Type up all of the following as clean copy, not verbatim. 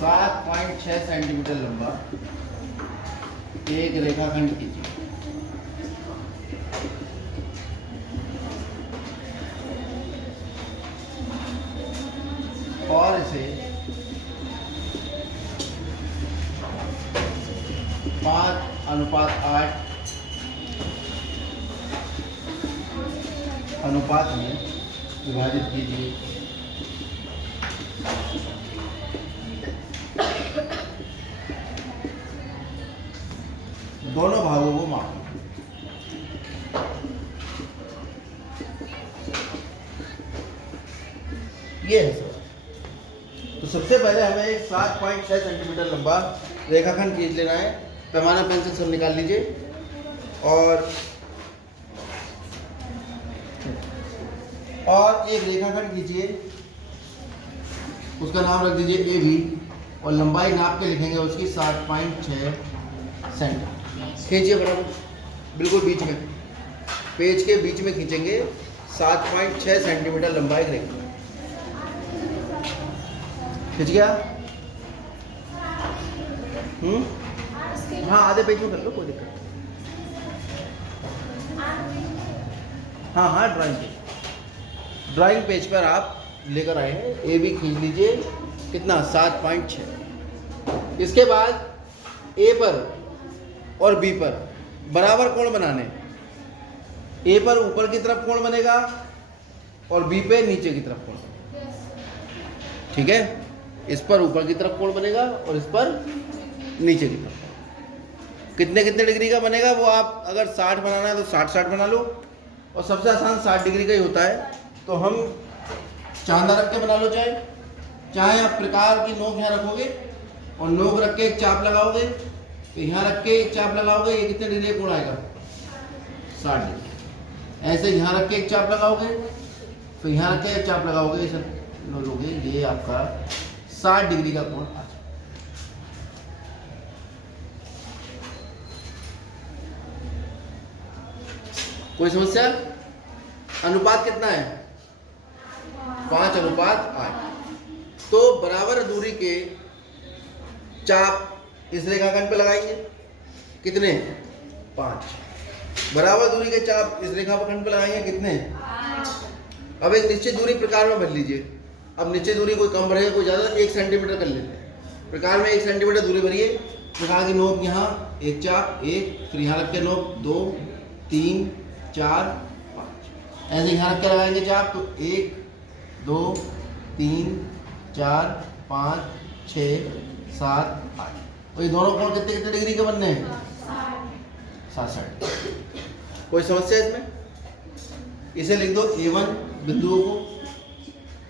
7.6 centimetre लंबा एक रेखाखंड कीजिए। और इसे 5:8 अनुपात में विभाजित कीजिए। दोनों भागों को मापें। ये है सर। तो सबसे पहले हमें एक 7.6 सेंटीमीटर लंबा रेखाखंड खींच लेना है। पैमाना पेंसिल सब निकाल लीजिए और एक रेखाखंड खींचिए, उसका नाम रख दीजिए ए बी और लंबाई नाप के लिखेंगे उसकी 7.6 सेंटीमीटर। खींचिए बराबर, बिल्कुल बीच में, पेज के बीच में खींचेंगे। 7.6 सेंटीमीटर लंबाई रेखा खींच गया। हाँ, आधे पेज में कर लो, कोई दिक्कत नहीं। हाँ, ड्राइंग पेज पर आप लेकर आए हैं। ए बी खींच लीजिए, कितना 7.6। इसके बाद ए पर और बी पर बराबर कोण बनाने। ए पर ऊपर की तरफ कोण बनेगा और बी पे नीचे की तरफ कोण, ठीक है। इस पर ऊपर की तरफ कोण बनेगा और इस पर नीचे की तरफ। कितने डिग्री का बनेगा वो आप अगर 60 बनाना है तो 60 बना लो, और सबसे आसान 60 डिग्री का ही होता है। तो हम चांदा रख के बना लो, चाहे आप प्रकार की नोक यहाँ रखोगे और नोक रख के एक चाप लगाओगे, तो यहाँ रख के एक चाप लगाओगे, ये कितने डिग्री कोण आएगा 60 डिग्री। ऐसे यहाँ रख के एक चाप लगाओगे, तो यहाँ रख के एक चाप लगाओगे, ऐसा लोगे, ये आपका 60 डिग्री का कोण आ जाएगा। कोई समस्या? अनुपात कितना है? 5:8। तो बराबर दूरी के चाप इस रेखाखंड पे लगाएंगे, कितने? 5। बराबर दूरी के चाप इस रेखाखंड पे लगाएंगे, कितने? अब एक निश्चित दूरी प्रकार में भर लीजिए। अब निश्चित दूरी कोई कम बढ़ेगा कोई ज़्यादा, 1 सेंटीमीटर कर लेते हैं। प्रकार में 1 सेंटीमीटर दूरी भरिए। प्रकार की नोक यहाँ एक चाप, एक, फिर यहाँ रख के नोक 2, 3, 4, 5। ऐसे यहाँ रख के लगाएंगे चाप, तो 1, 2, 3, 4, 5, 6, 7, 8। तो ये दोनों कोण कितने डिग्री के बनने हैं? 60। कोई समस्या इसमें? इसे लिख दो A1 बिंदुओं को,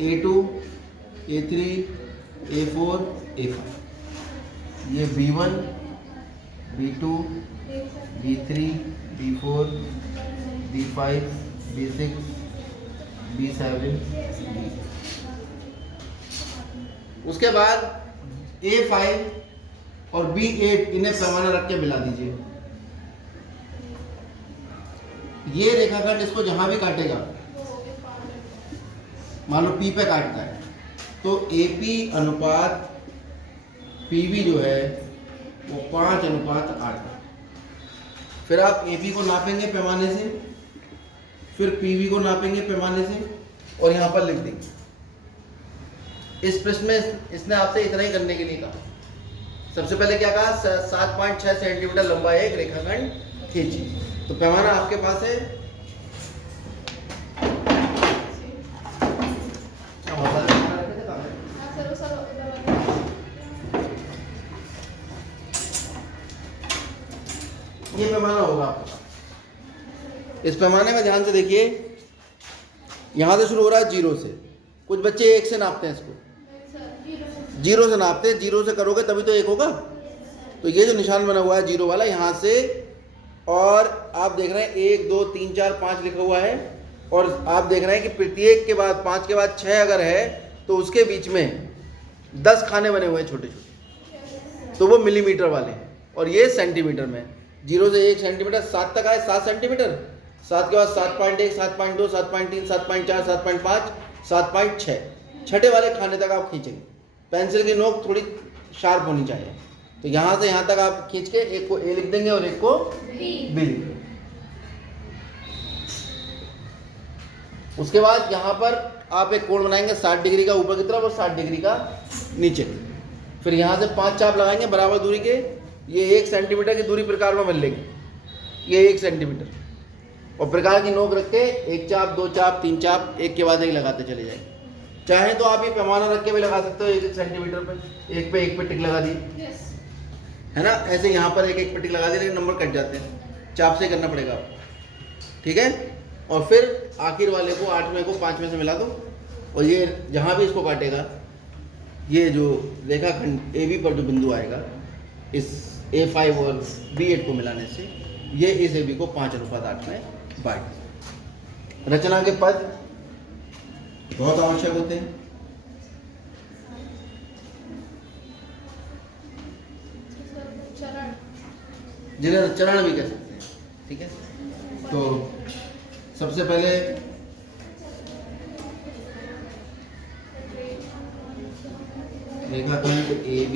A2, A3, A4, A5। ये B1, B2, B3, B4, B5, B6, B7, B8। उसके बाद A5 और B8 इन्हें पैमाना रख के मिला दीजिए। ये रेखाखंड इसको जहां भी काटेगा, मान लो P पे काटता है, तो AP अनुपात PB जो है वो 5:8। फिर आप AP को नापेंगे पैमाने से, फिर PB को नापेंगे पैमाने से और यहाँ पर लिख देंगे। इस प्रश्न में इसने आपसे इतना ही करने के लिए कहा। सबसे पहले क्या कहा? 7.6 सेंटीमीटर लंबा एक रेखाखंड खींचिए। तो पैमाना आपके पास है, ये पैमाना होगा आपका। इस पैमाने में ध्यान से देखिए, यहां से शुरू हो रहा है 0 से। कुछ बच्चे 1 से नापते हैं इसको, 0 से नापते हैं। 0 से करोगे तभी तो 1 होगा। तो ये जो निशान बना हुआ है 0 वाला, यहाँ से, और आप देख रहे हैं 1, 2, 3, 4, 5 लिखा हुआ है, और आप देख रहे हैं कि प्रत्येक के बाद 5 के बाद 6 अगर है तो उसके बीच में 10 खाने बने हुए हैं छोटे छोटे, तो वो मिलीमीटर वाले हैं, और ये सेंटीमीटर में। 0 से 1 सेंटीमीटर 7 तक आए, 7 सेंटीमीटर। 7 के बाद 7.1, 7.2, 7.3, 7.4, 7.5, 7.6, छठे वाले खाने तक आप खींचेंगे। पेंसिल की नोक थोड़ी शार्प होनी चाहिए। तो यहाँ से यहाँ तक आप खींच के एक को ए लिख देंगे और एक को बी लिख देंगे। उसके बाद यहाँ पर आप एक कोण बनाएंगे 60 डिग्री का ऊपर की तरफ और 60 डिग्री का नीचे। फिर यहाँ से 5 चाप लगाएंगे बराबर दूरी के। ये 1 सेंटीमीटर की दूरी प्रकार में बन लेंगे, ये 1 सेंटीमीटर। और प्रकार की नोक रख के 1 चाप 2 चाप 3 चाप एक के बाद एक लगाते चले जाएंगे। चाहे तो आप ये पैमाना रख के भी लगा सकते हो 1 सेंटीमीटर पर, एक पे टिक लगा दी, है ना। ऐसे यहाँ पर एक पे टिक लगा दी, लेकिन नंबर कट जाते हैं, चाप से करना पड़ेगा आपको, ठीक है। और फिर आखिर वाले को 8वें को 5वें से मिला दो, और ये जहाँ भी इसको काटेगा, ये जो रेखाखंड AB पर जो बिंदु आएगा इस A5 और B8 को मिलाने से, ये इस AB को 5:8 में बांट। रचना के पद बहुत आवश्यक होते हैं। जिन्हें चरण भी कह सकते हैं, ठीक है। तो सबसे पहले रेखाखंड AB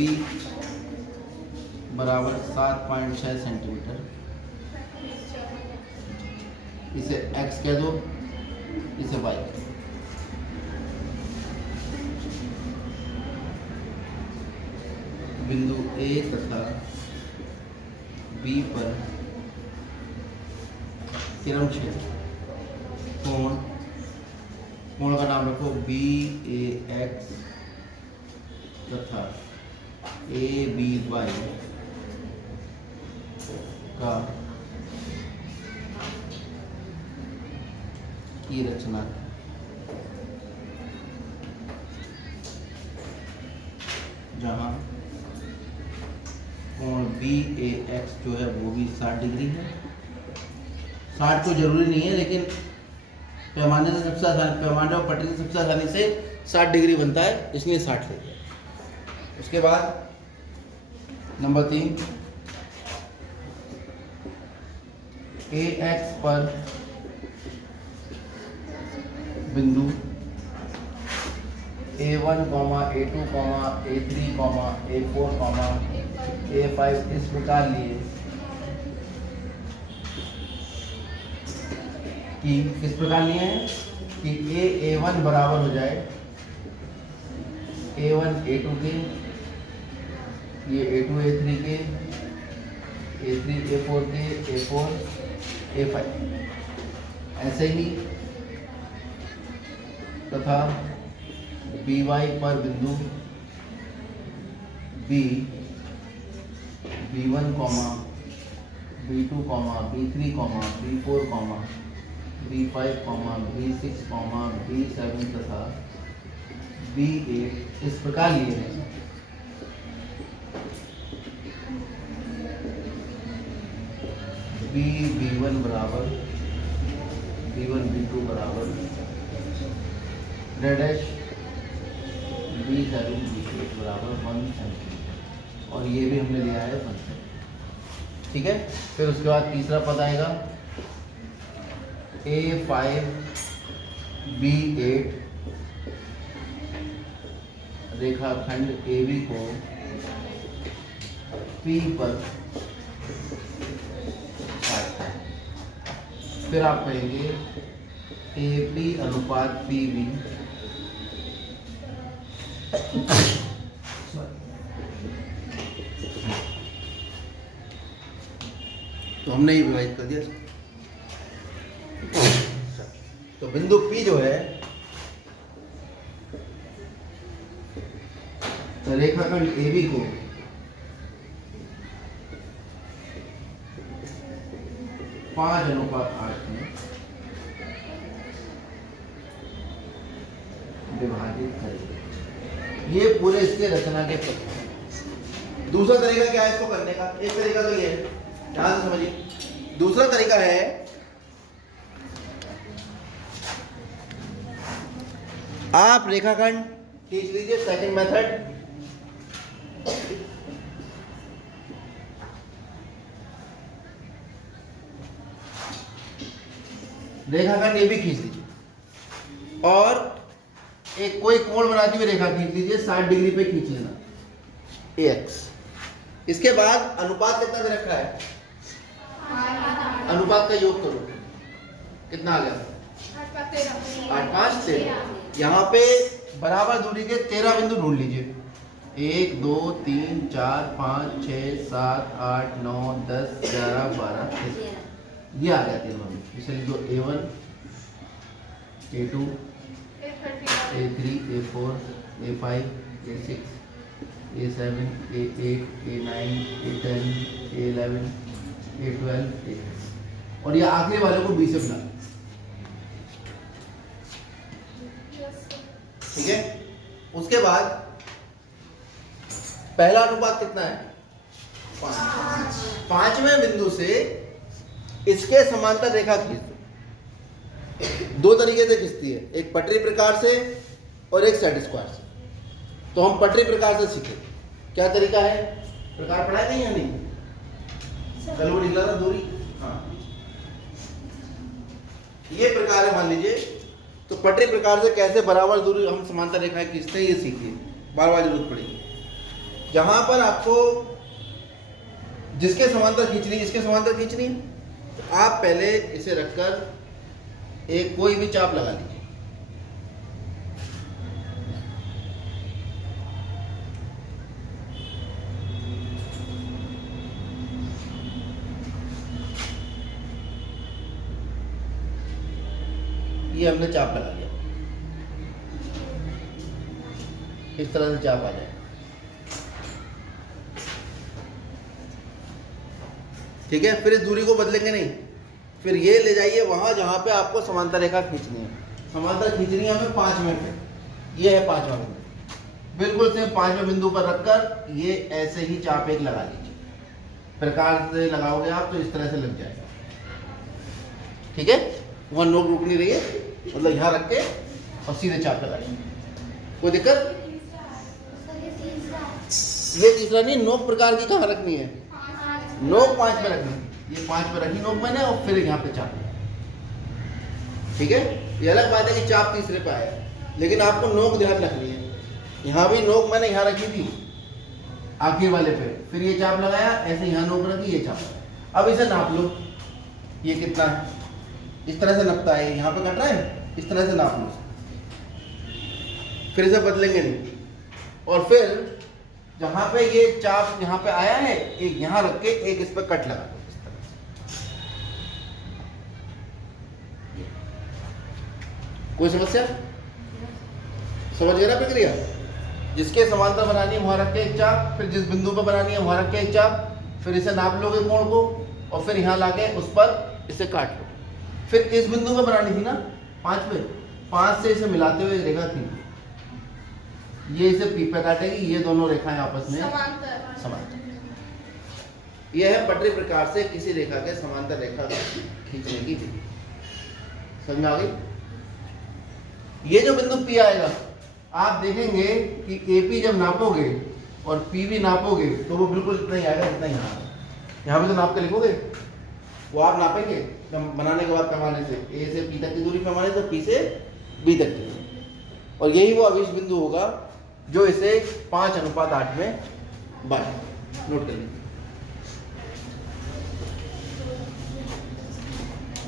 बराबर 7.6 सेंटीमीटर, इसे x कह दो, इसे y कह दो। बिंदु A तथा B पर किरण क्षेत्र कोण का नाम रखो BAX तथा ABY का की रचना। जहाँ कोण BAX जो है वो भी 60 डिग्री है। 60 तो जरूरी नहीं है, लेकिन पैमाने से सबसे आसानी, पैमाने और पटरी से सबसे आसानी से 60 डिग्री बनता है, इसलिए 60 ले लिया। उसके बाद नंबर 3, AX पर बिंदु A1, A2, A3, A4, A5 इस प्रकार लिए कि किस प्रकार लिए हैं कि A1 बराबर हो जाए A1 A2 के, ये A2 A3 के, A3 A4 के, A4 A5, ऐसे ही तथा BY पर बिंदु B B1, B2, B3, B4, B5, B6, B7 तथा B8 इस प्रकार लिए हैं। B1 बराबर B1 B2 बराबर डैश B7 B8 बराबर 1 सेंटीमीटर, और ये भी हमने लिया है 1 सेंटीमीटर, ठीक है। फिर उसके बाद तीसरा पद आएगा A5 B8 रेखाखंड AB को P पर काटता है। फिर आप कहेंगे AP अनुपात PB तो हमने ये विभाजित कर दिया। तो बिंदु P जो है रेखाखंड AB को पाँच अनुपात 8 में विभाजित करेंगे। ये पूरे इसके रचना के पद हैं। दूसरा तरीका क्या है इसको करने का? एक तरीका तो ये है, ध्यान से समझिए। दूसरा तरीका है आप रेखाखंड खींच लीजिए, सेकंड मेथड। रेखाखंड ये भी खींच लीजिए और एक कोई कोण बनाती हुई रेखा खींच लीजिए, 60 डिग्री पे खींच लेना। AX। इसके बाद अनुपात कितना दे रखा है, अनुपात का योग करो, कितना आ गया, 8 5 13। यहाँ पे बराबर दूरी के 13 बिंदु ढूंढ लीजिए। 1 2 3 4 5 6 7 8 9 10 11 12 13, ये आ गया 13 में। इसे लिख दो A1 A2 A3 A4 A5 A6 A7 A8 A9 A10 A11 A12 A13, और ये आखिरी वाले को 20 से मिला। ठीक है। उसके बाद पहला अनुपात कितना है, 5। पांचवें बिंदु से इसके समांतर रेखा खींच दो। दो तरीके से खींचती है, एक पटरी प्रकार से और एक सेट स्क्वायर से। तो हम पटरी प्रकार से सीखे। क्या तरीका है, प्रकार पढ़ा नहीं या नहीं, कल वो निकला था दूरी। हाँ, ये प्रकार है मान लीजिए। तो पटरी प्रकार से कैसे बराबर दूरी हम समांतर रेखाएं खींचते हैं, ये सीखिए, बार बार जरूरत पड़ेगी। जहां पर आपको जिसके समांतर खींचनी है, इसके समांतर खींचनी है, तो आप पहले इसे रखकर एक कोई भी चाप लगा लीजिए। ये हमने चाप लगा लिया, इस तरह से चाप आ जाए। ठीक है। फिर इस दूरी को बदलेंगे नहीं, फिर ये ले जाइए वहां जहां पे आपको समांतर रेखा खींचनी है। समांतर खींचनी है हमें 5वें पे, ये है 5वां बिंदु। बिल्कुल से 5वें बिंदु पर रखकर ये ऐसे ही चाप एक लगा लीजिए। प्रकार से लगाओगे आप तो इस तरह से लग जाएगा। ठीक है, वहां नोक रुक नहीं रही है, मतलब यहाँ रख के और सीधे चाप लगाइए, कोई दिक्कत। ये तीसरा नहीं, नोक प्रकार की कहाँ रखनी है, नोक 5 पे रखनी है। ये 5 पे रखी नोक मैंने, और फिर यहाँ पे चाप। ठीक है। ये अलग बात है कि चाप तीसरे पे आया, लेकिन आपको नोक ध्यान रखनी है। यहाँ भी नोक मैंने यहाँ रखी थी आखिर वाले पे, फिर ये चाप लगाया, ऐसे यहाँ नोक रखी, ये चाप लगाया। अब इसे नाप लो, ये कितना है, इस तरह से नपता है, यहाँ पे कट रहा है, इस तरह से नाप लो। फिर इसे बदलेंगे नहीं, और फिर जहां पे ये चाप यहाँ पे आया है, एक यहाँ रख के एक इस पे कट लगा दो, इस तरह से। कोई समस्या, समझ गए ना प्रक्रिया। जिसके समांतर बनानी है वहां रख के एक चाप, फिर जिस बिंदु पर बनानी है वहां रख के एक चाप, फिर इसे नाप लोगे कोण को, और फिर यहाँ लाके उस पर इसे काट लो। फिर इस बिंदु पर बनानी थी ना 5 पे, 5 से इसे मिलाते हुए एक रेखा थी, ये इसे पी पे काटेगी, ये दोनों रेखाएं आपस में समांतर। यह है पटरी प्रकार से किसी रेखा के समांतर रेखा खींचने की विधि। समझ में आ गई। ये जो बिंदु P आएगा, आप देखेंगे कि AP जब नापोगे और PB नापोगे तो वो बिल्कुल इतना ही आएगा जितना यहाँ है। यहाँ पे तो नाप के लिखोगे, वो आप नापेंगे बनाने के बाद पैमाने से, A से P तक की दूरी पैमाने से, P से B तक की दूरी, और यही वो अभिष्ट बिंदु होगा जो इसे 5:8 में बांटे। नोट कर लीजिए।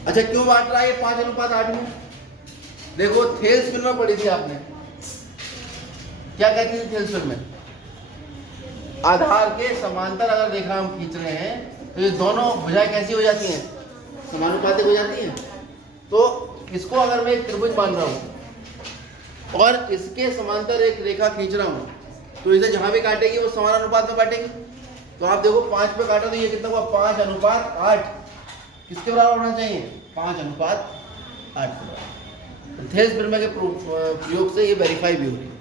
अच्छा, क्यों बांट रहा है ये 5:8 में? देखो, थेल्स फिल्म में पढ़ी थी आपने, क्या कहती थी थेल्स फिल्म में, आधार के समांतर अगर रेखा हम खींच रहे हैं तो ये दोनों भुजाएं कैसी हो जाती हैं, समानुपातिक हो जाती हैं। तो इसको अगर मैं एक त्रिभुज मान रहा हूं और इसके समांतर एक रेखा खींच रहा हूं, तो इसे जहां भी काटेगी वो समान अनुपात में काटेगी। तो आप देखो 5 पे काटा तो ये कितना हुआ, 5:8। किसके बराबर होना चाहिए, 5:8 के बराबर। थेल्स फिल्म के प्रयोग से ये वेरीफाई भी हो रही है।